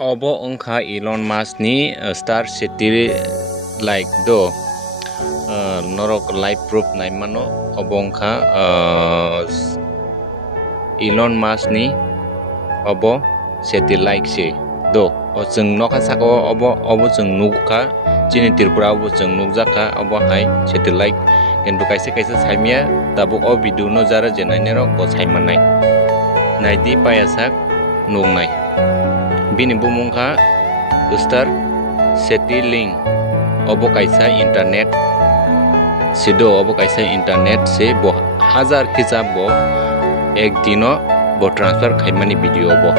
Obo ongkha Elon Musk ni Star City like do norok live proof naimano obo ongkha Elon Musk ni obo satellite se do o chung nokha saka obo chung nugkha chini Tripura obo chung nugjaka obo hai satellite kintu kaisa saimya tabuk o video no jara jenai rok bo saimanai naidi payasak nugnai bini bumung kha Star City link obo kaisa internet sido obo kaisa internet se bo hazar khisa bo ek dino bo transfer khaimani video bo